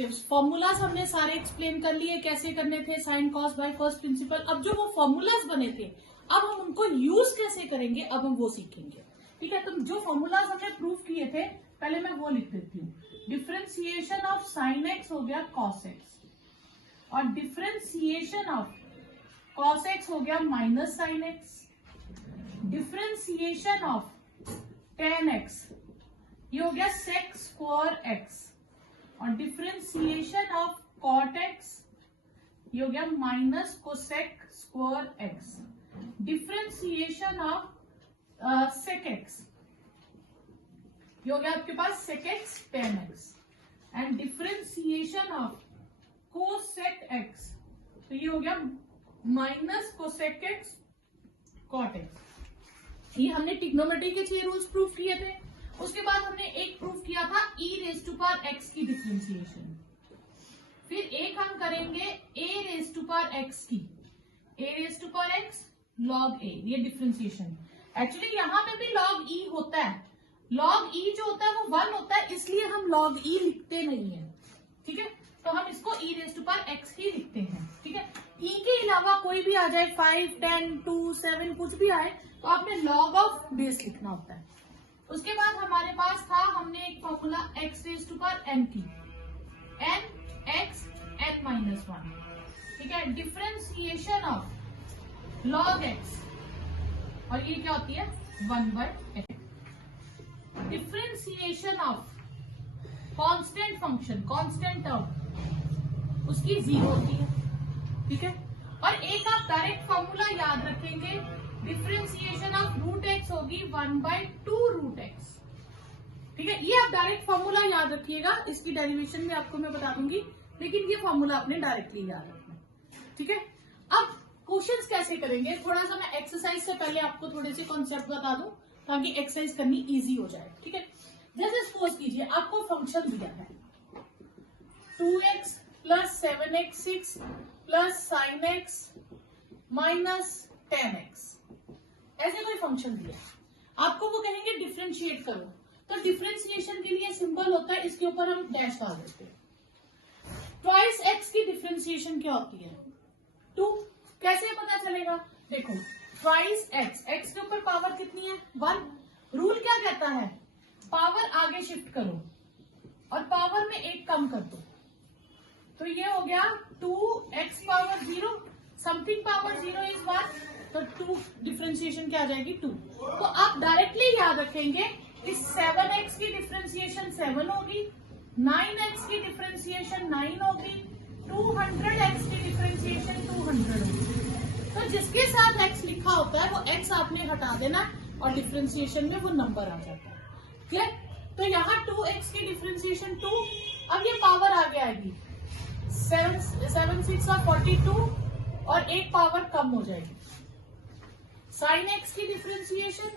Derivatives, formulas हमने सारे explain कर लिए कैसे करने थे, sine cos bye first principal. अब जो वो फॉर्मूलाज बने थे, अब हम उनको यूज कैसे करेंगे, अब हम वो सीखेंगे। ठीक है, तो जो फॉर्मूलाज हमने प्रूफ किए थे, पहले मैं वो लिख देती हूँ। डिफ्रेंसिएशन ऑफ साइन एक्स हो गया कॉस एक्स, और डिफ्रेंसिएशन ऑफ कॉस एक्स हो गया minus sine x. Differentiation of tan x ये हो गया सेक स्क्वायर एक्स, और डिफ्रेंसिएशन ऑफ कॉट एक्स ये हो गया minus cosec square x. Differentiation of sec x ये हो गया आपके पास sec x tan x, and differentiation of cosec x तो ये हो गया minus cosec x cot x. ये हमने ट्रिग्नोमेट्री के 6 रूल्स प्रूफ किए थे। उसके बाद हमने एक प्रूफ किया था e raise to power x की डिफरेंशिएशन। फिर एक हम करेंगे a raise to power x की, a raise to power x log a, ये डिफरेंशिएशन। एक्चुअली यहाँ पे भी log e होता है, log e जो होता है वो 1 होता है, इसलिए हम log e लिखते नहीं है। ठीक है, तो हम इसको e raise to power x ही लिखते हैं। ठीक है, e के अलावा कोई भी आ जाए 5, 10, 2, 7 कुछ भी आए तो आपने log ऑफ बेस लिखना होता है। उसके बाद हमारे पास था, हमने एक formula x raise to power n की, n x n माइनस 1। ठीक है, डिफरेंशिएशन ऑफ log x, और ये क्या होती है 1/x। Differentiation of constant function, constant term उसकी 0 होती है। ठीक है, और एक आप डायरेक्ट फॉर्मूला याद रखेंगे, डिफरेंशिएशन ऑफ रूट एक्स होगी 1/2 रूट एक्स। ठीक है, ये आप डायरेक्ट फॉर्मूला याद रखिएगा, इसकी डेरिवेशन भी आपको मैं बता दूंगी, लेकिन ये फॉर्मूला आपने डायरेक्टली याद रखना। ठीक है, अब क्वेश्चंस कैसे करेंगे, थोड़ा सा मैं एक्सरसाइज से पहले आपको थोड़े से कॉन्सेप्ट बता दूं ताकि एक्सरसाइज करनी इजी हो जाए। ठीक है, जैसे सपोज कीजिए आपको फंक्शन दिया है 2x plus 7x6 plus sign x minus 10x, ऐसे कोई फंक्शन दिया, आपको वो कहेंगे डिफरेंशिएट करो। तो डिफरेंशिएशन के लिए सिंबल होता है, इसके ऊपर हम डैश डाल देते हैं। ट्वाइस एक्स की डिफरेंशिएशन क्या होती है 2, कैसे पता चलेगा, देखो ट्वाइस एक्स, एक्स के ऊपर पावर कितनी है 1, रूल क्या कहता है पावर आगे शिफ्ट करो और पावर में एक कम कर दो, तो ये हो गया 2x power 0, something power 0 is 1, तो 2 डिफरेंशिएशन क्या आ जाएगी 2। तो आप डायरेक्टली याद रखेंगे कि 7x की डिफरेंशिएशन 7 होगी, 9x की डिफरेंशिएशन 9 होगी, 200x की डिफरेंशिएशन 200 होगी। तो जिसके साथ x लिखा होता है वो x आपने हटा देना और डिफरेंशिएशन में वो नंबर आ जाता है। क्लियर, तो यहाँ 2x की डिफरेंशिएशन 2, अब ये पावर आगे आएगी 7 6 42 और एक पावर कम हो जाएगी। साइन एक्स की डिफरेंशिएशन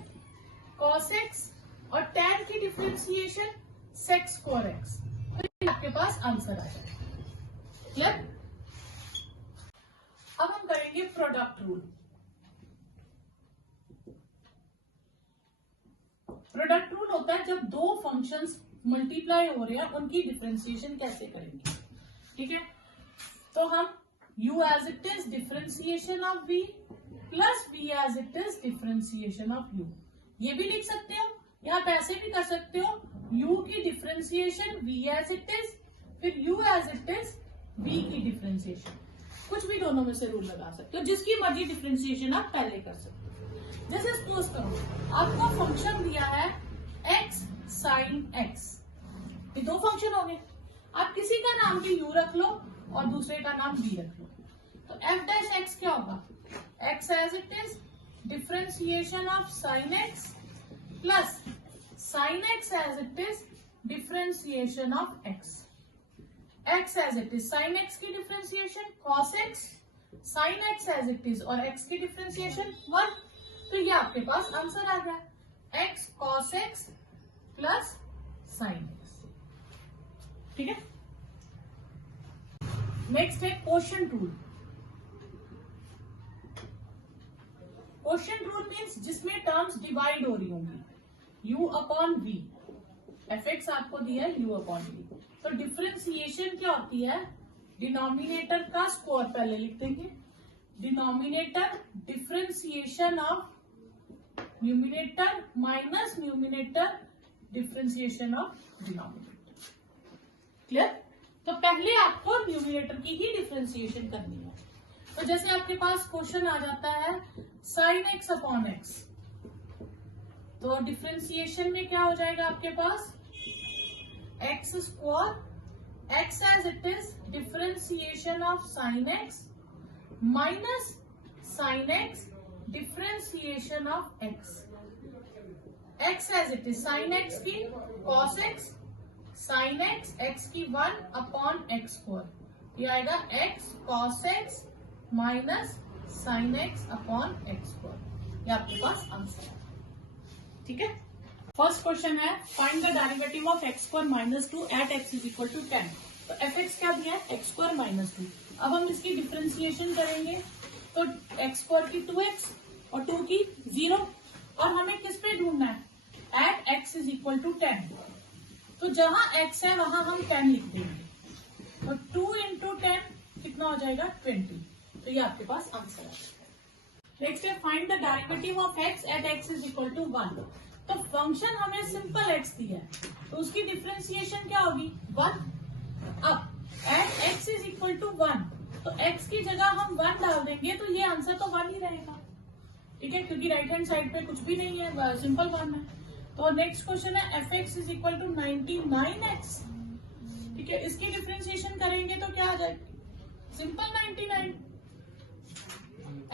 कॉस एक्स और टैन की डिफरेंशिएशन सेक स्क्वायर एक्स, तो आपके पास आंसर आ जाएगा। क्लियर, अब हम करेंगे प्रोडक्ट रूल। प्रोडक्ट रूल होता है जब दो फंक्शंस मल्टीप्लाई हो रहे हैं उनकी डिफरेंशिएशन कैसे करेंगे। ठीक है, तो हम u as it is differentiation of v plus v as it is differentiation of u, ये भी लिख सकते हो, या आप ऐसे भी कर सकते हो u की differentiation v as it is, फिर u as it is v की डिफरेंशिएशन, कुछ भी दोनों में से रूल लगा सकते हो, जिसकी मर्जी डिफरेंशिएशन आप पहले कर सकते हो। जैसे सपोज करो आपको फंक्शन दिया है x साइन x, ये दो फंक्शन हो गए, आप किसी का नाम भी u रख लो और दूसरे का नाम v रख लो, तो f डैश x क्या होगा, x as it is differentiation of sine x plus sine x as it is differentiation of x, x as it is sine x की differentiation cos x, sine x as it is और x की differentiation 1, तो ये आपके पास answer आ गया x cos x plus sine x। ठीक है, नेक्स्ट है quotient rule. Quotient rule means जिसमें टर्म्स डिवाइड हो रही होंगी, u upon v, F x आपको दिया है u अपॉन v, तो डिफरेंशिएशन क्या होती है, डिनोमिनेटर का स्क्वायर पहले लिख देंगे, denominator differentiation of numerator minus numerator differentiation of denominator. Clear? तो पहले आपको न्यूमिनेटर की ही डिफरेंशिएशन करनी है। तो जैसे आपके पास क्वेश्चन आ जाता है साइन एक्स अपॉन एक्स, तो डिफरेंशिएशन में क्या हो जाएगा आपके पास, x square x as it is differentiation of sine x minus sine x differentiation of x, x as it is sine x की cos x, sine x x की 1 upon x square, ये आएगा x cos x minus sine x upon x square, ये आपके पास answer है। ठीक है, फर्स्ट क्वेश्चन है find the derivative of x square minus 2 at x is equal to 10। तो एफ एक्स क्या दिया है, एक्स स्क्वायर माइनस 2। अब हम इसकी डिफरेंशिएशन करेंगे, तो एक्स स्क्वायर की 2x और 2 की 0, और हमें किस पे ढूंढना है, at x is equal to 10। तो जहां x है वहां हम 10 लिख देंगे, और 2 इंटू 10 कितना हो जाएगा 20। तो ये आपके पास आंसर है। नेक्स्ट है find the derivative of x at x is equal to 1। तो फंक्शन हमें सिंपल x दिया है, तो उसकी डिफरेंशिएशन क्या होगी 1। अब at x is equal to 1, तो x की जगह हम 1 डाल देंगे, तो ये आंसर तो 1 ही रहेगा। ठीक है, क्योंकि राइट हैंड साइड पे कुछ भी नहीं है, सिंपल 1 है। तो नेक्स्ट क्वेश्चन है f x is equal to 99x। ठीक है, इसकी डिफरेंशिएशन करेंगे तो क्या आ जाएगी, simple 99।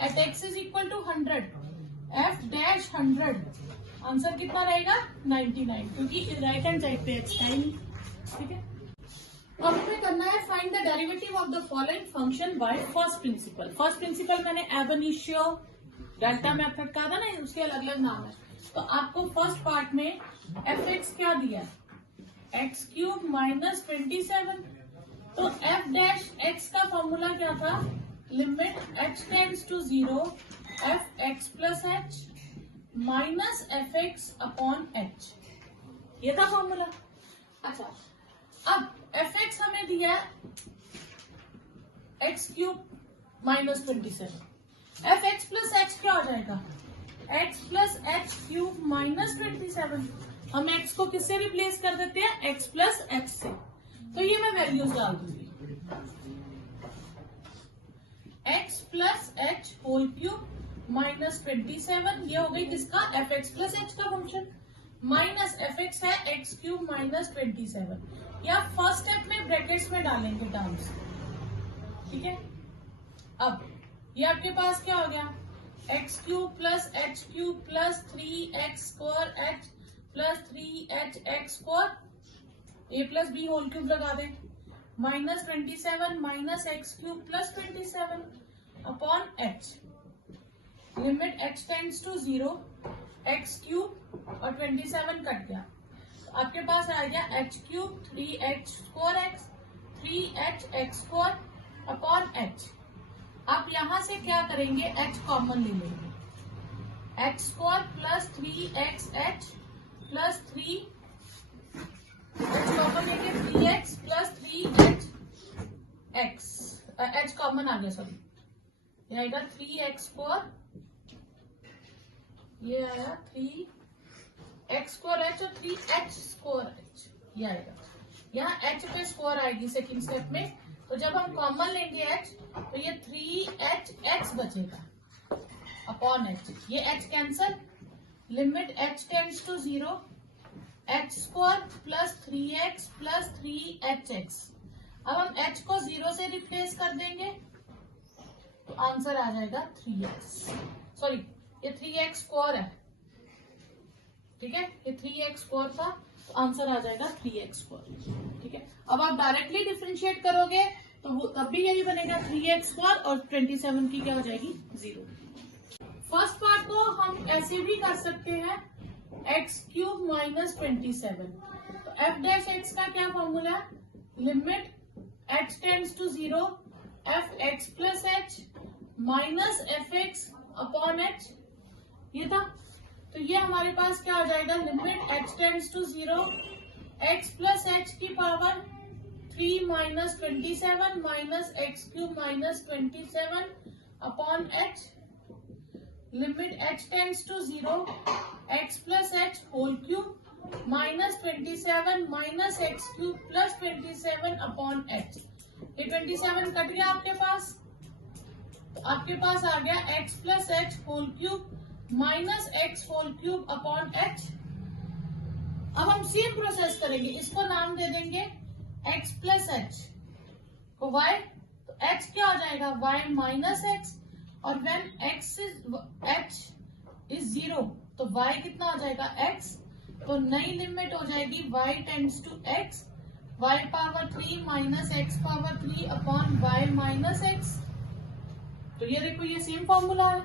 At x is equal to 100, f dash 100, answer कितना रहेगा 99, क्योंकि राइट हैंड साइड पे एक्स है नहीं। ठीक है, अब हमें करना है find the derivative of the following function by first principle. First principle मैंने एब इनिशियो डेल्टा मेथड कहा था ना, उसके अलग अलग नाम है। तो आपको फर्स्ट पार्ट में एफ एक्स क्या दिया, एक्स क्यूब माइनस 27। तो एफ डैश एक्स का फॉर्मूला क्या था, limit h tends to 0 f x plus h minus f x upon h, ये था फॉर्मूला। अच्छा, अब एफ एक्स हमें दिया है x cube minus 27, F x plus H क्या हो जाएगा, x plus h cube minus 27। हम एक्स को किससे रिप्लेस कर देते हैं, एक्स प्लस एच से। तो ये मैं वैल्यूज डाल दूंगी, x plus h whole cube minus 27, ये हो गई किसका, एफ एक्स प्लस एच का फंक्शन, माइनस एफ एक्स है एक्स क्यूब माइनस 27, या फर्स्ट स्टेप में ब्रैकेट्स में डालेंगे टर्म्स। ठीक है, अब ये आपके पास क्या हो गया, x cube plus h cube plus 3x square h plus 3h x square, a plus b whole cube लगा दें, minus 27 minus x cube plus 27 upon h, limit h tends to 0 x cube और 27 cut गया, तो आपके पास आ गया h cube 3h square x 3h x square upon h. आप यहां से क्या करेंगे, एच कॉमन ले लेंगे, h square plus 3xh plus 3 h common लेंगे 3x plus 3h x, h common आ गया, सॉरी, ये आएगा 3x स्क्वायर, ये आया 3x स्क्वायर एच और 3h स्क्वायर एच, ये आएगा। यहाँ h पे स्क्वायर आएगी सेकंड स्टेप में, तो जब हम कॉमन लेंगे h तो ये 3hx बचेगा अपॉन h, ये h cancel, limit h tends to 0 h square plus 3x plus 3hx। अब हम h को 0 से रिप्लेस कर देंगे तो आंसर आ जाएगा 3x, सॉरी ये 3x स्क्वायर है। ठीक है, ये 3x स्क्वायर था, तो आंसर आ जाएगा 3x स्क्वायर। ठीक है, अब आप डायरेक्टली डिफरेंशिएट करोगे तो वो तब भी यही बनेगा 3x स्क्वायर और 27 की क्या हो जाएगी 0। फर्स्ट पार्ट को हम ऐसे भी कर सकते हैं, एक्स क्यूब माइनस 27। तो एफ डैश एक्स का क्या फॉर्मूला है, limit h tends to 0 f x plus h minus f x upon h, ये था। तो ये हमारे पास क्या आ जाएगा, limit h tends to 0 x plus h की power 3 minus 27 minus x cube minus 27 upon h, limit h tends to 0, x plus h whole cube minus 27 minus x cube plus 27 upon h. ये 27 cut गया आपके पास, तो आपके पास आ गया x plus h whole cube minus x whole cube upon h. अब हम सेम प्रोसेस करेंगे, इसको नाम दे देंगे x प्लस एच को y, तो h क्या हो जाएगा y माइनस एक्स, और व्हेन h इज 0 तो y कितना हो जाएगा x, तो नई लिमिट हो जाएगी y tends to x, y power 3 minus x power 3 upon y minus x. तो ये देखो ये सेम फॉर्मूला है,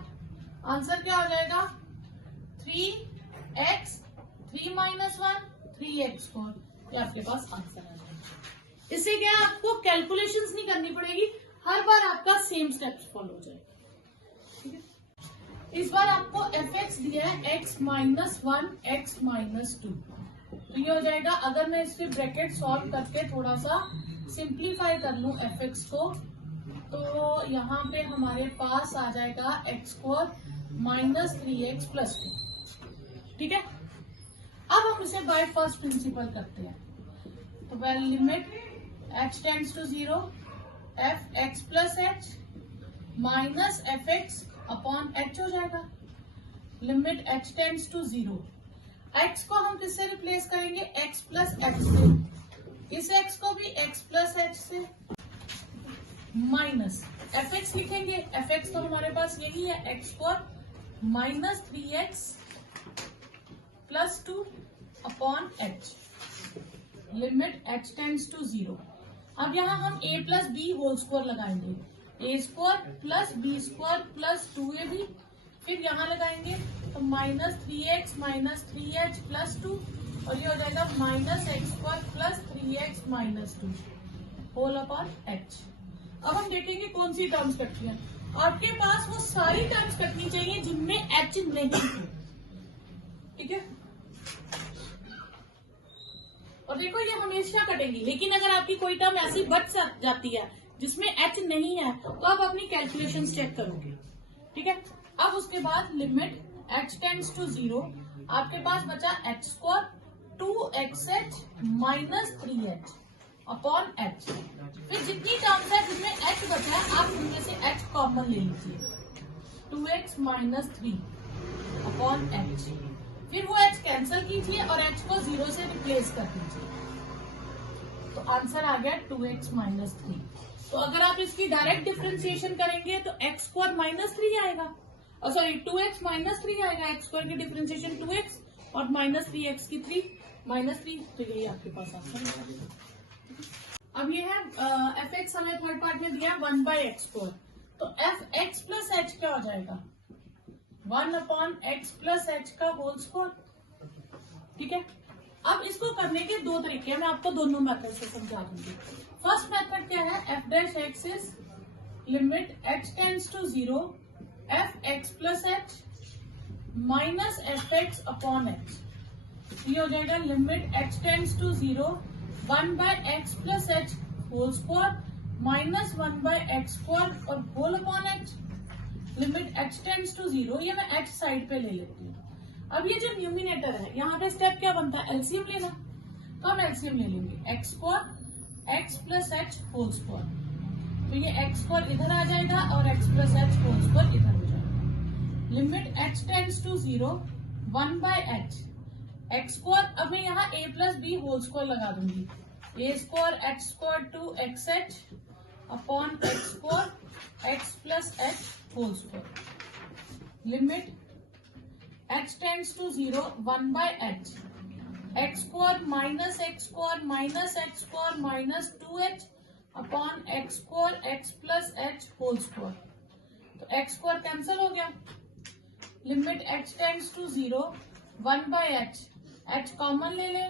आंसर क्या हो जाएगा 3x 3 माइनस 1 3x4, तो आपके पास आंसर आ जाएगा। इससे क्या आपको कैलकुलेशंस नहीं करनी पड़ेगी, हर बार आपका सेम स्टेप्स फॉलो हो जाएगा। ठीक है, इस बार आपको fx दिया है x माइनस 1 x माइनस 2, तो ये हो जाएगा, अगर मैं इसके ब्रैकेट सॉल्व करके थोड़ा सा सिंप्लीफाई कर लूं fx को, तो यहाँ पे हमारे पास आ जाएगा x square minus 3x plus 2। ठीक है, अब हम इसे बाय फर्स्ट प्रिंसिपल करते हैं, तो well limit h tends to 0 f x plus h minus f x upon h हो जाएगा, limit h tends to 0। x को हम किससे रिप्लेस करेंगे x प्लस एच से, इस x को भी x प्लस एच से, माइनस एफ एक्स लिखेंगे, एफ एक्स तो हमारे पास यही है x square minus 3x plus 2 upon h, limit h tends to 0। अब यहाँ हम a plus b whole square लगाएंगे, a square plus b square plus 2ab, फिर यहाँ लगाएंगे तो minus 3x minus 3h plus 2, और ये हो जाएगा minus x square plus 3x minus 2 whole upon h। अब हम देखेंगे कौन सी टर्म्स कटती हैं, आपके पास वो सारी टर्म्स कटनी चाहिए जिनमें h नहीं है। ठीक है, और देखो ये हमेशा कटेंगी, लेकिन अगर आपकी कोई टर्म ऐसी बच जाती है जिसमें h नहीं है, तो आप अपनी कैलकुलेशन चेक करोगे। ठीक है, अब उसके बाद लिमिट h टेंड्स टू 0, आपके पास बचा h square 2xh minus 3h upon h, फिर जितनी टर्म्स है जिसमें h बचा है आप उनमें से h कॉमन ले लीजिए, 2x माइनस 3 अपॉन h, फिर वो h कैंसिल कीजिए और h को 0 से रिप्लेस कर दीजिए, तो आंसर आ गया 2x माइनस 3। तो अगर आप इसकी डायरेक्ट डिफरेंशिएशन करेंगे तो x स्क्वायर माइनस 3 आएगा, और सॉरी 2x माइनस 3 आएगा, x स्क्वायर की डिफरेंशिएशन 2x और माइनस 3x की 3 माइनस 3, तो यही आपके पास आंसर है। अब ये है एफ एक्स हमें थर्ड पार्ट में दिया 1 बाई एक्स स्क्वायर, तो एफ एक्स प्लस एच क्या हो जाएगा 1 अपॉन एक्स प्लस एच का होल स्क्वायर। ठीक है, अब इसको करने के दो तरीके हैं, मैं आपको दोनों मेथड से समझा दूंगी। फर्स्ट मेथड क्या है, f dash x is limit h tends to 0 f x plus h minus f x upon h, ये हो जाएगा limit h tends to 0 1 by x plus h whole square minus 1 by x square और whole upon h, limit h tends to 0, ये मैं h side पे ले लेती हूँ। अब ये जो न्यूमिनेटर है, यहाँ पे स्टेप क्या बनता है एलसीएम लेना, तो हम एलसीएम ले लेंगे x square x plus h whole square, तो ये एक्स स्क्वायर इधर आ जाएगा और x plus h whole square इधर हो जाएगा, limit h tends to 0 1 by h x square, अब मैं यहाँ a plus b whole square लगा दूंगी, a square h square 2xh upon x square x plus h whole square, limit h tends to 0 1 by h x square minus x square minus x square minus 2h upon x square x plus h whole square, तो x square cancel हो गया, limit h tends to 0 1 by h, h common ले ले,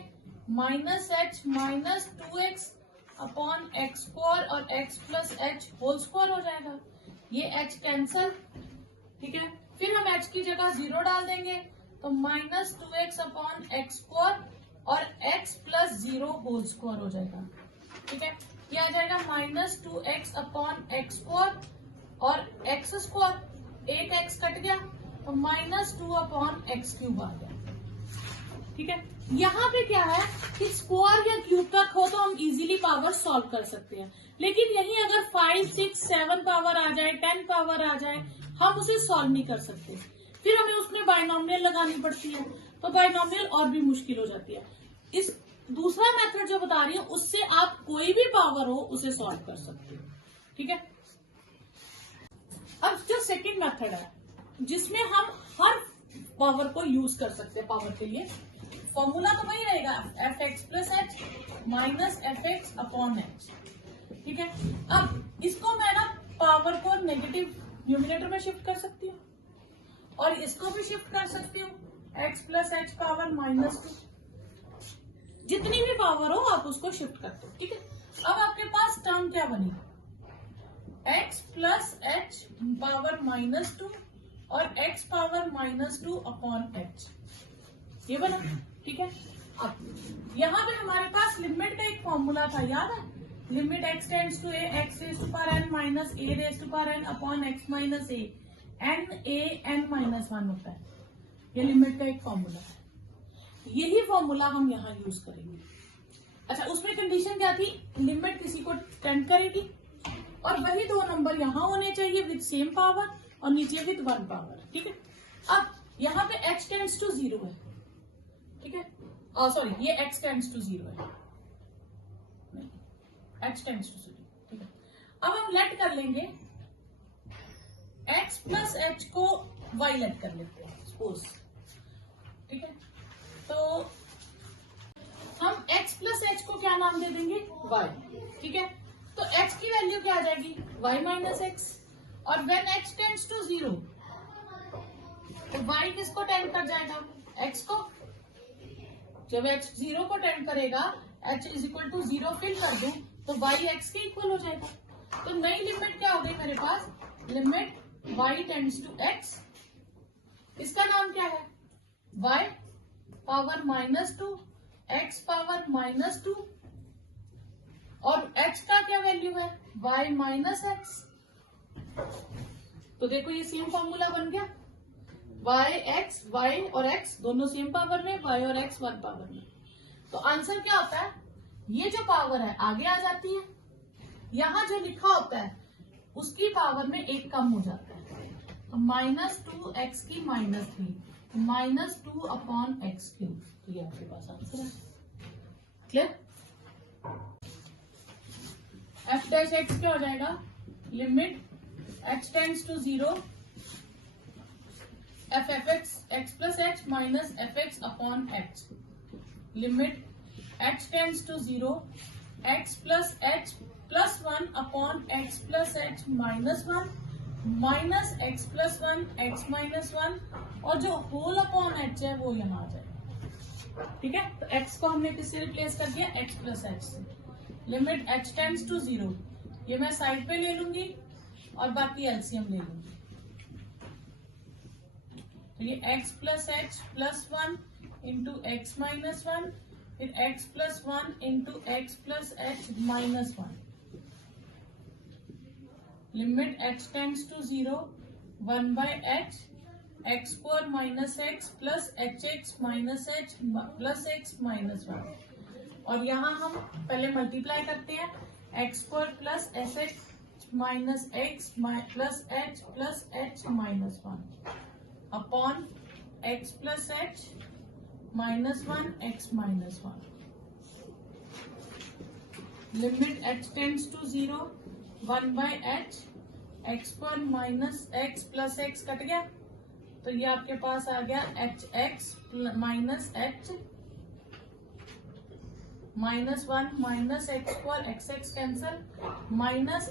minus h minus 2x upon x square और x plus h whole square हो जाएगा, ये h cancel. ठीक है, फिर हम h की जगह 0 डाल देंगे, तो minus 2x upon x square और x प्लस 0 होल स्क्वायर हो जाएगा। ठीक है, ये आ जाएगा -2x अपॉन एक्स स्क्वायर और एक्स स्क्वायर, एक एक्स कट गया तो -2 अपॉन एक्स क्यूब आ गया। ठीक है, यहाँ पे क्या है कि स्क्वायर या क्यूब तक हो तो हम इजीली पावर सॉल्व कर सकते हैं, लेकिन यही अगर 5, 6, 7 पावर आ जाए, 10 पावर आ जाए, हम उसे सॉल्व नहीं कर सकते, फिर हमें उसमें बाइनोमियल लगानी पड़ती है, तो बाइनोमियल और भी मुश्किल हो जाती है। इस दूसरा मेथड जो बता रही हूँ उससे आप कोई भी पावर हो उसे सॉल्व कर सकते हो। ठीक है, अब जो सेकंड मेथड है जिसमें हम हर पावर को यूज कर सकते हैं पावर के लिए, फॉर्मूला तो वही रहेगा F x plus h minus f x upon H. ठीक है, अब इसको मैं ना पावर को नेगेटिव न्यूमिनेटर में शिफ्ट कर सकती हूँ और इसको भी शिफ्ट कर सकती हूँ, एक्स प्लस एच पावर -2, जितनी भी पावर हो आप उसको शिफ्ट करते हो। ठीक है, अब आपके पास टर्म क्या बनी, एक्स प्लस एच पावर -2 और एक्स पावर -2 अपॉन एच, ये बना। ठीक है, अब यहाँ पे हमारे पास लिमिट का एक फॉर्मूला था, याद है, limit x tends to a x raise to power n minus a raise to power n upon x minus a, n a n minus 1 होता है, ये लिमिट का एक फॉर्मूला है, यही फॉर्मूला हम यहाँ यूज करेंगे। अच्छा, उसमें कंडीशन क्या थी, लिमिट किसी को टेंड करेगी और वही दो नंबर यहाँ होने चाहिए विद सेम पावर और नीचे विद 1 पावर। ठीक है, अब यहाँ पे h टेंड्स टू 0 है। ठीक है, सॉरी, ये x टेंड्स टू 0 है, नहीं, h टेंड्स टू 0। ठीक है, अब हम लेट कर लेंगे x प्लस एच को y लेट कर लेते हैं सपोज। ठीक है, तो हम x प्लस एच को क्या नाम दे देंगे, y। ठीक है, तो x की वैल्यू क्या आ जाएगी, y माइनस एक्स, और वेन x टेंड्स टू 0 तो y किसको टेंड कर जाएगा, x को। जब h 0 को टेंड करेगा, h is equal to 0 fill कर दूं तो y x के इक्वल हो जाएगा। तो नई लिमिट क्या हो गई मेरे पास, limit y tends to x, इसका नाम क्या है, y पावर -2 x पावर -2 और h का क्या वैल्यू है, y माइनस एक्स। तो देखो ये सेम फॉर्मूला बन गया, y और x दोनों सेम पावर में, y और x 1 पावर में। तो आंसर क्या होता है, ये जो पावर है आगे आ जाती है, यहाँ जो लिखा होता है उसकी पावर में एक कम हो जाता है, तो -2x की -3, -2 अपॉन एक्स क्यूब। तो ये आपके पास आंसर है। क्लियर, एफ डैश एक्स क्या हो जाएगा, limit x tends to 0 f f x plus h minus f x upon h, limit x tends to 0 x plus h plus 1 upon x plus h minus 1 minus x plus 1 x minus 1, और जो whole upon H है वो यहाँ आ जाएगा। ठीक है, तो x को हमने किससे रिप्लेस कर दिया, x प्लस एच से। लिमिट h टेंड्स टू 0, ये मैं साइड पे ले लूंगी और बाकी एलसीएम ले लूंगी, तो ये x plus h plus 1 into x minus 1, फिर x plus 1 into x plus h minus 1, limit h tends to 0 1 by h x square minus x plus h x minus h plus x minus 1, और यहाँ हम पहले multiply करते हैं, x square plus s x minus x plus h minus 1 upon x plus h minus 1 x minus 1, limit h tends to 0 1 by h x square minus x plus x cut गया, तो ये आपके पास आ गया h x minus h minus 1 minus x square x x cancel minus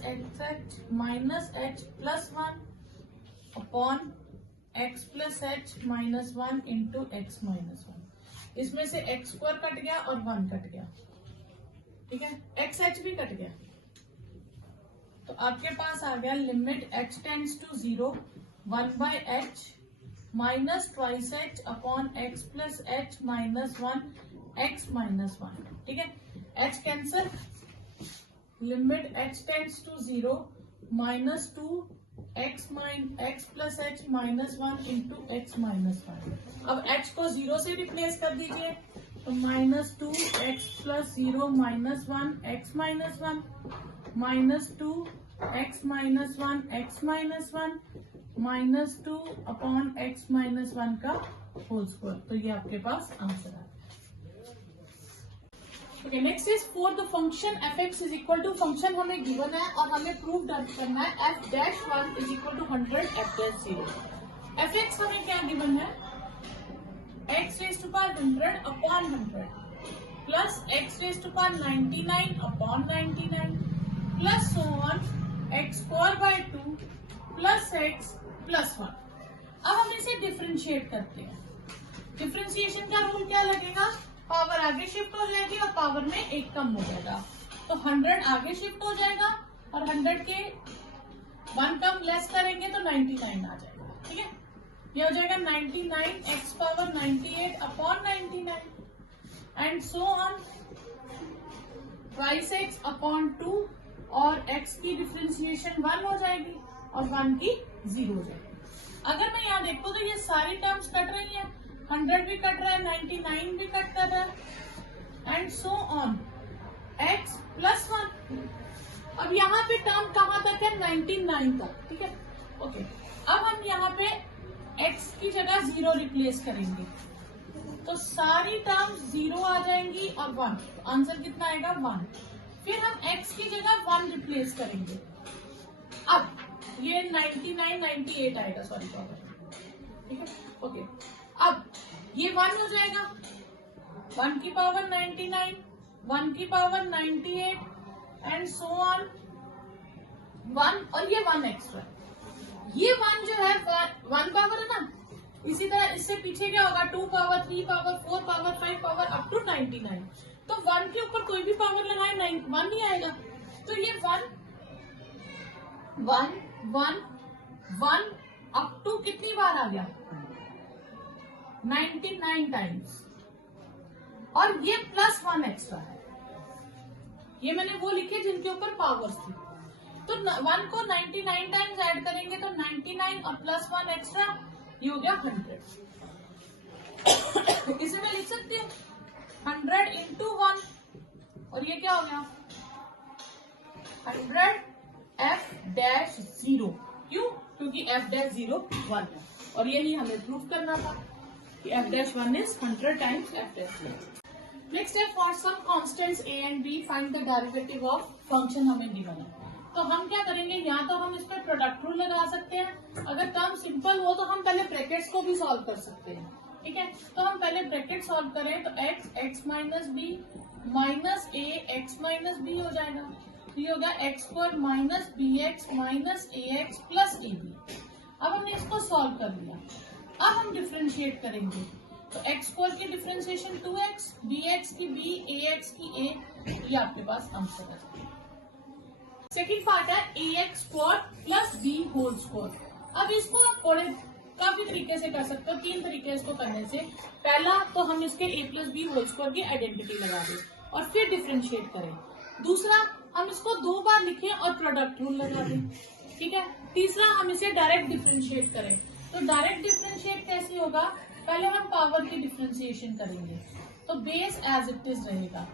h plus 1 upon x plus h minus 1 into x minus 1। इसमें से x square cut गया और 1 कट गया। ठीक है, एक्स एच भी कट गया, तो आपके पास आ गया limit h tends to 0 1 by h minus twice h upon x plus h minus 1 x minus 1। ठीक है, h cancel, limit h tends to 0 minus 2 x plus h minus 1 into x minus 1। अब h को 0 से replace कर दीजिए, तो minus 2 x plus 0 minus 1 x minus 1 minus 2 x minus 1 x minus 1 minus 2 upon x minus 1 का whole square. तो ये आपके पास आंसर है। Okay, next is for the function f x is equal to, function हमें गिवन है और हमें प्रूव करना है f dash 1 is equal to 100 f dash 0। F x हमें क्या गिवन है, x raise to power 100 upon 100 plus x raise to power 99 upon 99 plus so on x square by 2 plus x plus 1। अब हम इसे differentiate करते हैं। Differentiation का rule क्या लगेगा, पावर आगे शिफ्ट हो जाएगी और पावर में एक कम हो जाएगा, तो 100 आगे शिफ्ट हो जाएगा और 100 के 1 कम लेस करेंगे तो 99 आ जाएगा। ठीक है, ये हो जाएगा 99 x power 98 upon 99 and so on twice x upon 2 और x की डिफरेंशिएशन 1 हो जाएगी और 1 की 0 हो जाएगी। अगर मैं यहाँ देखूं तो ये सारी टर्म्स कट रही हैं, 100 भी कट रहा है, 99 भी कट कर रहा है and so on x plus 1। अब यहाँ पे टर्म कहाँ तक है, 99 तक। ठीक है, ओके। अब हम यहाँ पे x की जगह 0 रिप्लेस करेंगे तो सारी टर्म्स 0 आ जाएंगी और 1, तो आंसर कितना आएगा 1। फिर हम x की जगह 1 रिप्लेस करेंगे, अब ये 99 98 आएगा, सॉरी पावर। ठीक है, ओके। अब ये 1 हो जाएगा, 1 की पावर 99 1 की पावर 98 एंड सो ऑन 1 और ये 1 एक्स्ट्रा। ये 1 जो है 1 पावर है ना, इसी तरह इससे पीछे क्या होगा, 2 power 3 power 4 power 5 power up to 99। तो 1 के ऊपर कोई भी पावर लगाए 1 ही आएगा। तो ये 1 1 1 1 अप टू कितनी बार आ गया, 99 टाइम्स, और ये प्लस 1 एक्स्ट्रा है। ये मैंने वो लिखे जिनके ऊपर पावर्स थी, तो 1 को 99 टाइम्स ऐड करेंगे तो 99 और प्लस 1 एक्स्ट्रा, ये हो गया 100। इसे मैं लिख सकती हूँ 100 इंटू 1 और ये क्या हो गया 100 एफ डैश 0। क्यों, क्योंकि एफ डैश 0 1 है और यही हमें प्रूव करना था कि f dash 1 is 100 times f dash 0। Next है for some constants a and b find the derivative of function हमें गिवन है। तो हम क्या करेंगे, या तो हम इस पर प्रोडक्ट रूल लगा सकते हैं, अगर टर्म सिंपल हो तो हम पहले ब्रैकेट्स को भी सॉल्व कर सकते हैं। ठीक है, तो हम पहले ब्रैकेट सॉल्व करें तो x minus b minus a x minus b हो जाएगा। तो ये होगा x square minus b x minus a x plus a b. अब हमने इसको सॉल्व कर लिया, अब हम डिफ्रेंशिएट करेंगे तो एक्स स्क्वायर की डिफ्रेंशिएशन 2x, बी एक्स की b, ए एक्स की a, ये आपके पास आंसर है। सेकेंड पार्ट है a x square plus b whole square. अब इसको आप बड़े काफी तरीके से कर सकते हो, 3 तरीके इसको करने से। पहला तो हम इसके a plus b whole square की आइडेंटिटी लगा दें और फिर डिफ्रेंशिएट करें। दूसरा, हम इसको 2 बार लिखें और प्रोडक्ट रूल लगा दें। ठीक है, तीसरा, हम इसे डायरेक्ट डिफ्रेंशिएट करें। तो डायरेक्ट डिफ्रेंशिएट कैसे होगा, पहले हम पावर की डिफ्रेंशिएशन करेंगे तो बेस एज इट इज रहेगा,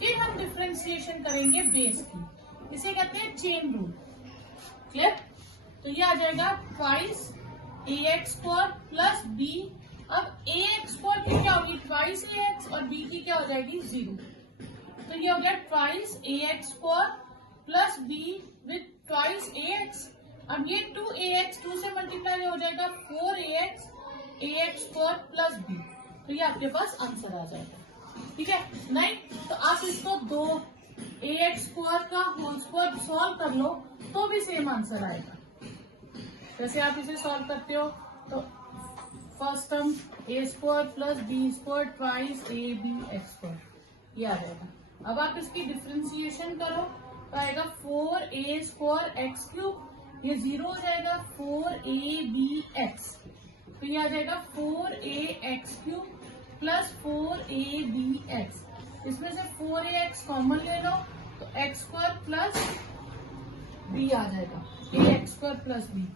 फिर हम डिफ्रेंशिएशन करेंगे बेस की, इसे कहते हैं चेन रूल। क्लियर, तो ये आ जाएगा ट्वाइस ए एक्स स्क्वायर प्लस बी। अब ए एक्स स्क्वायर की क्या होगी, ट्वाइस ए एक्स, और बी की क्या हो जाएगी 0। तो ये हो गया twice A x square plus B with twice A x. अब ये 2 ए एक्स 2 से मल्टीप्लाई हो जाएगा 4 a x square plus B. तो ये आपके पास आंसर आ जाएगा। ठीक है, नहीं तो आप इसको 2 ए एक्स स्क्वायर का होल स्क्वायर सॉल्व कर लो तो भी सेम आंसर आएगा। जैसे आप इसे सॉल्व करते हो तो first term a square plus b square twice a b x square, ये आ जाएगा। अब आप इसकी डिफ्रेंसिएशन करो तो आएगा 4 ए स्क्वायर एक्स क्यूब, ये 0 हो जाएगा 4 ए बी एक्स, तो ये आ जाएगा 4 a x cube plus 4 a b x. इसमें से 4 ए एक्स कॉमन ले लो तो एक्स स्क्वायर प्लस बी आ जाएगा, a x square plus b,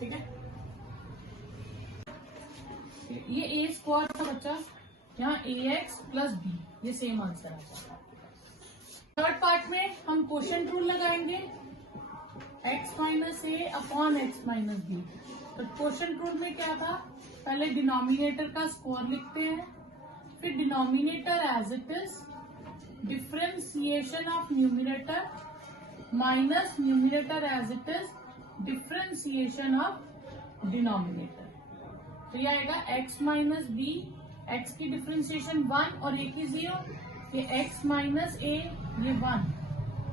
ठीक है। ये ए स्क्वायर था बच्चा, यहाँ ए एक्स प्लस बी, ये सेम आंसर आ जाएगा। थर्ड पार्ट में हम क्वोशिएंट रूल लगाएंगे, x minus a upon x minus b. तो क्वोशिएंट रूल में क्या था, पहले डिनोमिनेटर का स्क्वायर लिखते हैं, फिर denominator as it is, differentiation of numerator minus numerator as it is, differentiation of denominator. तो ये आएगा एक्स माइनस बी, एक्स की डिफरेंशिएशन 1 और ए की 0, ये एक्स माइनस ए ये 1,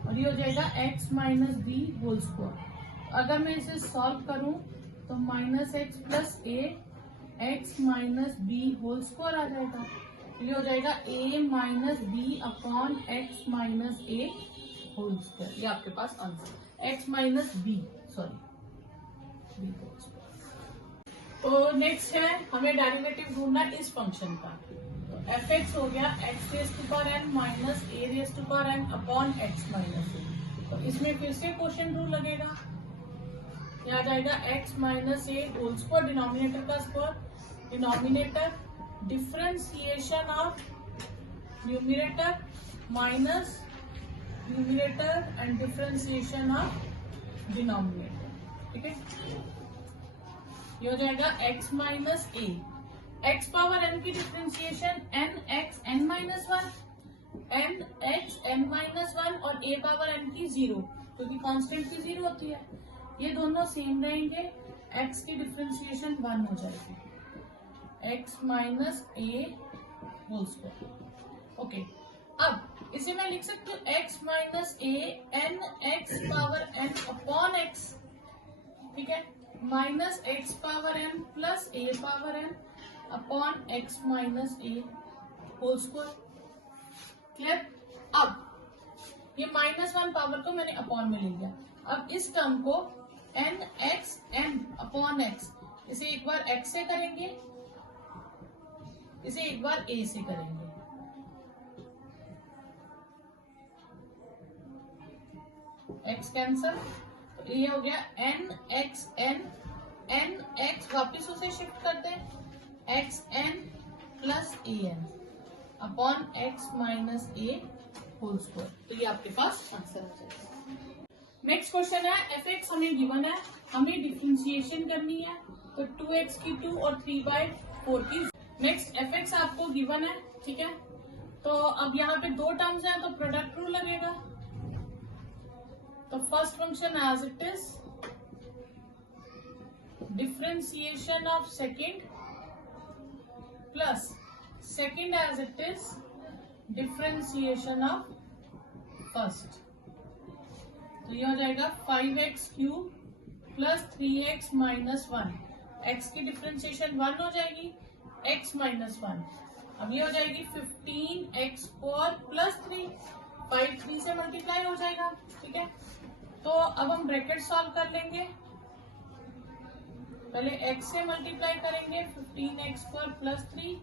और ये हो जाएगा x minus b whole square. अगर मैं इसे सॉल्व करूं तो minus x plus a x minus b whole square आ जाएगा। ये हो जाएगा a minus b upon x minus a whole square, ये आपके पास answer, x minus b sorry b whole square. तो नेक्स्ट है हमें डेरिवेटिव ढूंढना इस फंक्शन का। तो एफ एक्स हो गया x raise to power n minus a raise to power n upon x minus a. तो इसमें फिर से क्वोशिएंट रूल लगेगा, यहाँ जाएगा x minus a whole square, denominator का square, denominator differentiation of numerator minus numerator and differentiation of denominator, ठीक है। ये हो जाएगा x minus a, x power n की differentiation n x n minus 1, n x n minus 1 और a power n की 0, क्योंकि कांस्टेंट की 0 होती है, ये दोनों सेम रहेंगे, x की डिफरेंशिएशन 1 हो जाएगी, x minus a whole square. Okay, अब इसे मैं लिख सकती हूँ x minus a n x power n upon x, ठीक है, minus x power n plus a power n upon x minus a whole square, clear. अब ये -1 पावर को मैंने अपॉन में ले लिया, अब इस टर्म को n x n upon x, इसे एक बार एक्स से करेंगे, इसे एक बार ए से करेंगे, एक्स कैंसल, ये हो गया n x n, n x वापिस उसे शिफ्ट करते हैं, x n plus a n upon x minus a whole square. तो ये आपके पास आंसर हो जाएगा। नेक्स्ट क्वेश्चन है एफ एक्स हमें गिवन है, हमें डिफरेंशिएशन करनी है, तो 2x की 2 और 3/4 की। नेक्स्ट एफ एक्स आपको गिवन है, ठीक है। तो अब यहाँ पे दो टर्म्स हैं, तो प्रोडक्ट रूल लगेगा। तो first function as it is, differentiation of second plus second as it is differentiation of first. तो ये हो जाएगा 5x cube plus 3x minus 1, x की डिफरेंशिएशन 1 हो जाएगी, x माइनस 1, अब ये हो जाएगी 15x स्क्वायर प्लस 3, 5 3 से मल्टीप्लाई हो जाएगा, ठीक है। तो अब हम ब्रैकेट सॉल्व कर लेंगे, पहले x से मल्टीप्लाई करेंगे 15x स्क्वायर प्लस 3,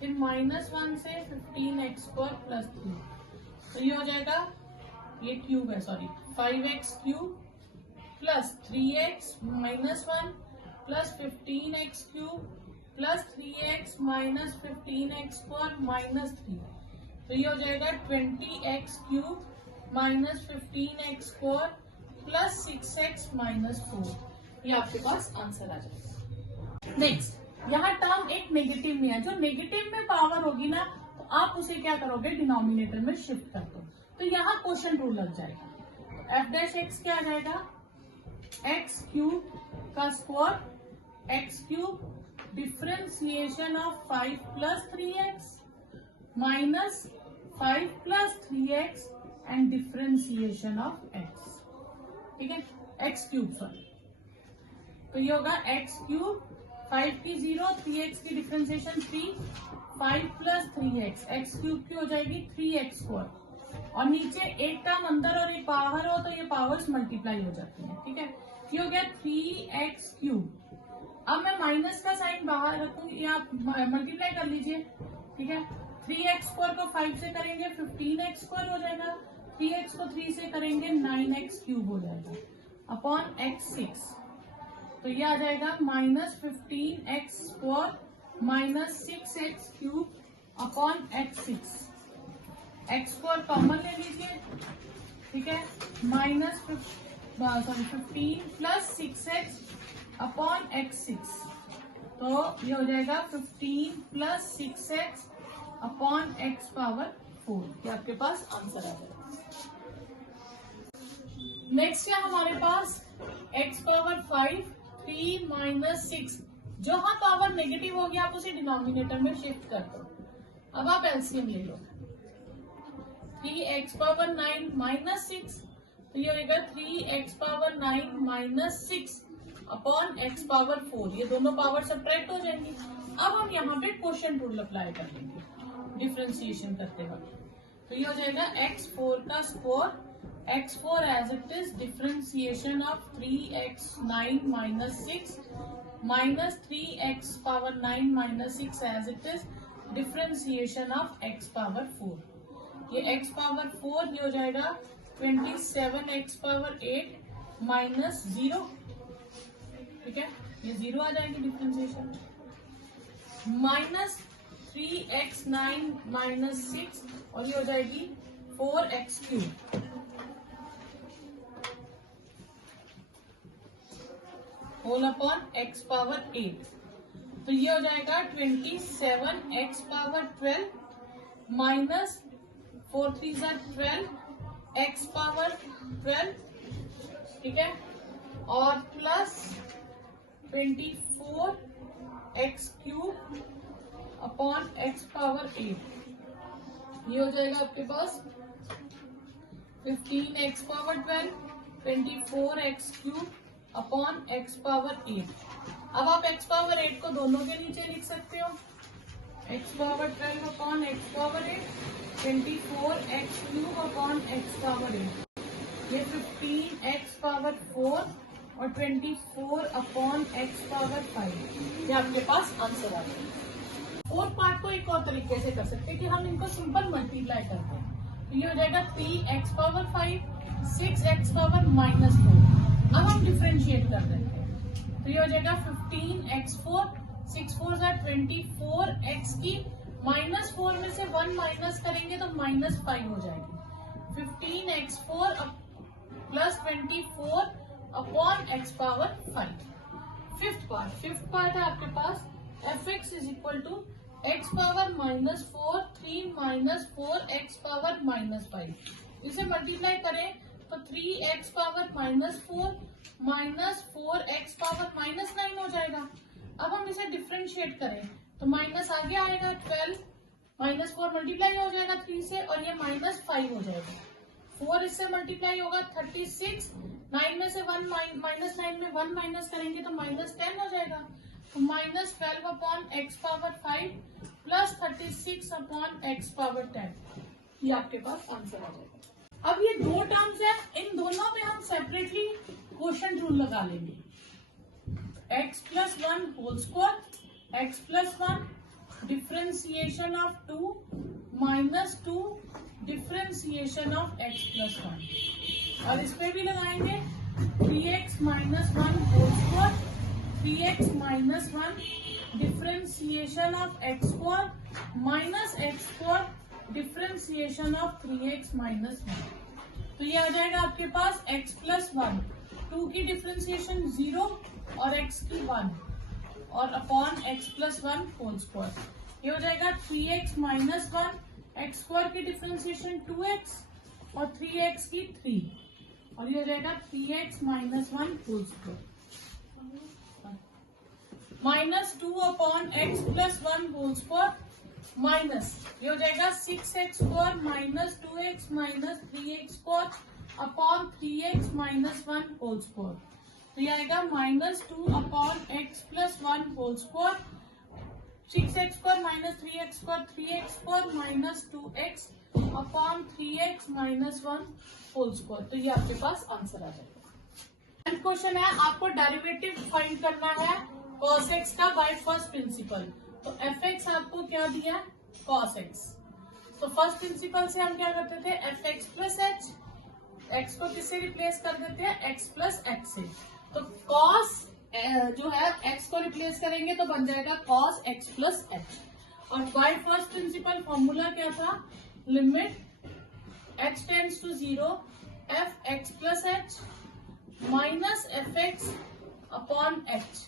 फिर -1 से 15x स्क्वायर प्लस 3, तो ये हो जाएगा, ये क्यूब है sorry, 5x cube plus 3x minus 1 plus 15x cube plus 3x minus 15x square minus 3, तो ये हो जाएगा 20x cube minus 15x square plus 6x minus 4, ये आपके पास आंसर आ जाएगा। नेक्स्ट, यहाँ टर्म एक नेगेटिव में है, जो नेगेटिव में पावर होगी ना, तो आप उसे क्या करोगे, डिनोमिनेटर में शिफ्ट कर दो, तो यहाँ क्वोशिएंट रूल लग जाएगा। तो एफ डैश एक्स क्या आ जाएगा, एक्स क्यूब का square, x cube differentiation of 5 plus 3x minus 5 plus 3x and differentiation of x, ठीक है, एक्स क्यूब सॉरी। तो ये होगा एक्स क्यूब, 5 की 0, 3x की differentiation 3, 5 plus 3x, x cube की हो जाएगी 3x स्क्वायर, और नीचे एक टर्म अंदर और एक बाहर हो तो ये पावर्स मल्टीप्लाई हो जाती हैं, ठीक है। ये हो गया 3x क्यूब। अब मैं माइनस का साइन बाहर रखूंगी, आप मल्टीप्लाई कर लीजिए, ठीक है, 3x² को 5 से करेंगे 15x² हो जाएगा, 3x को 3 से करेंगे 9x³ हो जाएगा अपॉन x6। तो ये आ जाएगा -15x² minus 6x³ upon x6। x² common ले लीजिए, ठीक है, -15 प्लस 6x अपॉन x6। तो ये हो जाएगा 15 प्लस 6x अपॉन x⁴। ये आपके पास आंसर आ जाएगा। नेक्स्ट है हमारे पास x⁵ 3 माइनस 6। जहां पावर नेगेटिव हो गया आप उसे डिनोमिनेटर में शिफ्ट कर दो। अब आप एलसीएम ले लो, 3x⁹ माइनस 6, तो ये होगा 3x⁹ माइनस 6 अपॉन x⁴। ये दोनों पावर सब्ट्रैक्ट हो जाएंगी। अब हम यहाँ पे क्वोशिएंट रूल अप्लाई कर लेंगे डिफरेंशिएशन करते वक्त। तो ये हो जाएगा x4 का square, x4 as it is differentiation of 3x9 minus 6 minus 3x⁹ minus 6 as it is differentiation of x⁴। ये x⁴ ये हो जाएगा 27x⁸ माइनस 0, ठीक है, ये 0 आ जाएगी डिफरेंशिएशन, माइनस 3x9 माइनस 6 और ये हो जाएगी 4x³ होल अपॉन x⁸ तो ये हो जाएगा 27x⁴ माइनस 4 3 12 x⁴ ठीक है, और प्लस 24x³ अपॉन x⁸ ये हो जाएगा आपके पास 15x⁴ 24x³ अपॉन x⁸ अब आप x⁸ को दोनों के नीचे लिख सकते हो, x⁴ upon x⁸ 24x³ upon x⁸ ये 15x⁴ और 24 अपॉन x⁵ ये आपके पास आंसर आ गया। फोर्थ पार्ट को एक और तरीके से कर सकते हैं कि हम इनको सिंपल मल्टीप्लाई करते हैं। तो ये हो जाएगा 3x⁵ 6x⁴ माइनस 4। अब हम डिफरेंशिएट कर देते हैं। तो ये हो जाएगा 15x4 6 4 24x की माइनस 4 में से 1 माइनस करेंगे तो -5 हो जाएगी। 15x4 plus 24 upon x⁵। Fifth part है आपके पास fx is equal to x⁻⁻4 3 minus 4 x⁻ -5। इसे मल्टीप्लाई करें तो 3x⁻⁻4 माइनस 4x⁻ -9 हो जाएगा। अब हम इसे डिफरेंशिएट करें तो माइनस आगे आएगा 12 -4 मल्टीप्लाई हो जाएगा 3 से और ये -5 हो जाएगा। 4 इससे मल्टीप्लाई होगा 36, 9 में से 1 -9 में 1 माइनस करेंगे तो -10 हो जाएगा। तो -12 upon x⁵ plus 36 upon x⁻10 ये आपके पास आंसर आ जाएगा। अब ये दो टर्म्स है, इन दोनों में हम सेपरेटली क्वोशिएंट रूल लगा लेंगे। x+1 whole square, x+1 differentiation of 2 minus 2 differentiation of x+1 और इस पे भी लगाएंगे 3x - 1 whole square 3x - 1 differentiation of x² minus x² differentiation of 3x - 1। तो ये आ जाएगा आपके पास x+1 2 की डिफरेंशिएशन 0 और x की 1 और अपॉन x+1 होल स्क्वायर। ये हो जाएगा 3x - 1 x² की डिफरेंशिएशन 2x और 3x की 3 और ये हो जाएगा 3x - 1 whole square -2 upon x+1 whole square minus ये हो जाएगा 6x² minus 2x minus 3x² upon 3x - 1 whole square. तो ये आएगा -2 upon x+1 whole square 6x² minus 3x² 3x² minus 2x upon 3x - 1 whole square. तो ये आपके पास आंसर आ जाएगा। एंड क्वेश्चन है आपको डेरिवेटिव फाइंड करना है cos x का बाय फर्स्ट प्रिंसिपल। तो fx आपको क्या दिया है cos x तो फर्स्ट प्रिंसिपल से हम क्या करते थे, F x plus h, x को किससे रिप्लेस कर देते हैं, एक्स प्लस एच से। तो कॉस जो है एक्स को रिप्लेस करेंगे तो बन जाएगा कॉस एक्स प्लस एच। और बाय फर्स्ट प्रिंसिपल फॉर्मूला क्या था, limit h tends to 0 f x plus h minus f x upon h.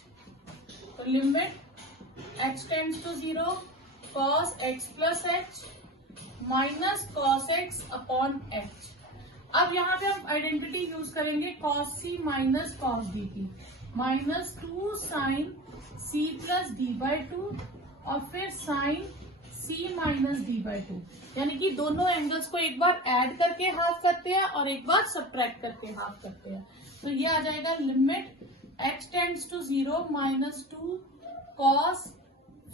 तो limit h tends to 0 cos x plus h minus cos x upon h. अब यहाँ पे हम identity use करेंगे cos c minus cos d की, minus 2 sine c plus d by 2 और फिर sine c minus D by 2, यानी कि दोनों एंगल्स को एक बार ऐड करके हाफ करते हैं और एक बार सब्ट्रैक्ट करके हाफ करते हैं। तो ये आ जाएगा limit h tends to 0 minus 2 cos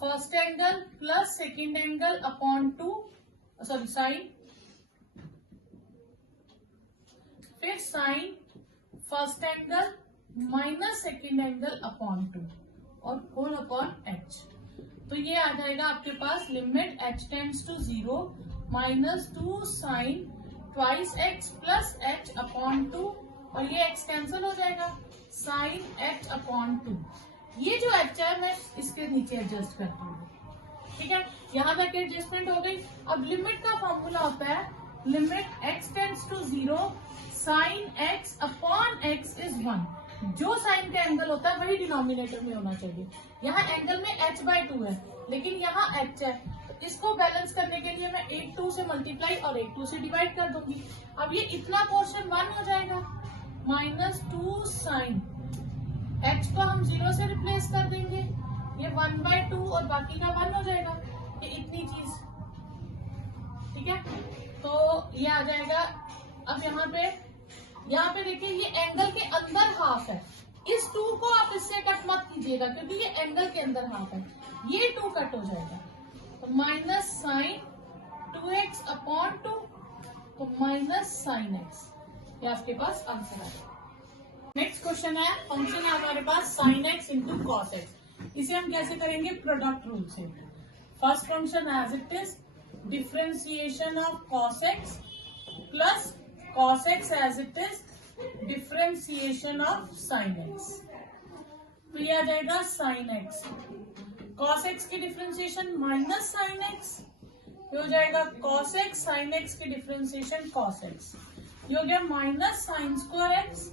first angle plus second angle upon 2 sorry sine, फिर sine first angle minus second angle upon 2 और होल अपॉन एच। तो ये आ जाएगा आपके पास limit h tends to 0 minus 2 sine twice x plus h upon 2 और ये एक्स कैंसिल हो जाएगा, साइन एच अपॉन 2। ये जो एच है मैं इसके नीचे एडजस्ट करती हूँ, ठीक है, यहाँ तक एडजस्टमेंट हो गई। अब लिमिट का फॉर्मूला होता है limit x tends to 0 sine x upon x is 1। जो साइन का एंगल होता है वही डिनोमिनेटर में होना चाहिए। यहाँ एंगल में h बाई 2 है लेकिन यहाँ h है, तो इसको बैलेंस करने के लिए मैं 8 2 से मल्टीप्लाई और 8 2 से डिवाइड कर दूंगी। अब ये इतना पोर्शन 1 हो जाएगा, माइनस 2 साइन h को हम 0 से रिप्लेस कर देंगे, ये 1 बाई 2 और बाकी का 1 हो जाएगा, ये इतनी चीज, ठीक है। तो ये आ जाएगा। अब यहाँ पे देखिए ये एंगल के अंदर हाफ है, इस 2 को आप इससे कट मत कीजिएगा क्योंकि ये एंगल के अंदर हाफ है, ये 2 कट हो जाएगा। तो माइनस साइन 2x अपॉन 2 तो माइनस साइन एक्स, ये आपके पास आंसर आ जाएगा। नेक्स्ट क्वेश्चन है, फंक्शन है हमारे पास sine x into cos x. इसे हम कैसे करेंगे, प्रोडक्ट रूल से। First function as it is differentiation of cos x plus cos x as it is differentiation of sin x। तो ये आ जाएगा sin x, cos x की डिफरेंशिएशन माइनस sin x, ये हो जाएगा cos x sin x की differentiation cos x, ये हो गया minus sin square x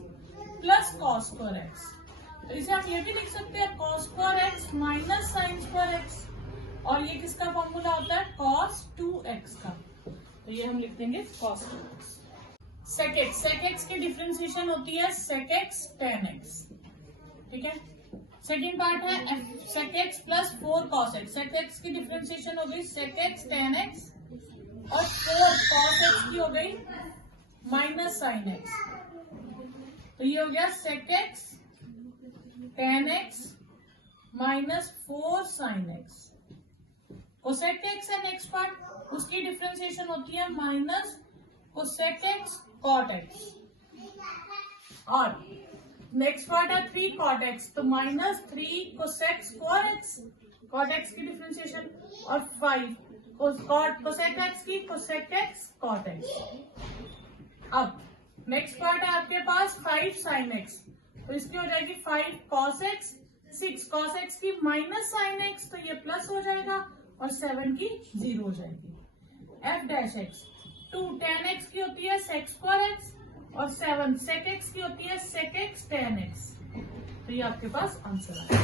plus cos square x। तो इसे आप ये भी लिख सकते हैं cos square x minus sin square x, और ये किसका फॉर्मूला होता है cos 2x का, तो ये हम लिख देंगे cos 2x। sec x की डिफरेंशिएशन होती है sec x tan x, ठीक है। सेकेंड पार्ट है sec x plus 4 cos x, sec x की डिफरेंशिएशन हो गई sec x tan x और 4 cos x की हो गई माइनस sin x, तो ये हो गया sec x tan x minus 4 sin x। cosec x है नेक्स्ट पार्ट, उसकी डिफरेंशिएशन होती है minus cosec x cot x, और नेक्स्ट पार्ट है 3 cot x, तो minus 3 cosec square x, cot x की डिफरेंशिएशन, और 5 cosec x की cosec x cot x। अब नेक्स्ट पार्ट है आपके पास 5 sin x, तो इसकी हो जाएगी 5 cos x, 6 cos x की माइनस sin x, तो ये प्लस हो जाएगा और 7 की 0 हो जाएगी। f dash x 2 tan x की होती है sec स्क्वायर x और 7 sec x की होती है sec x tan x, तो ये आपके पास आंसर है।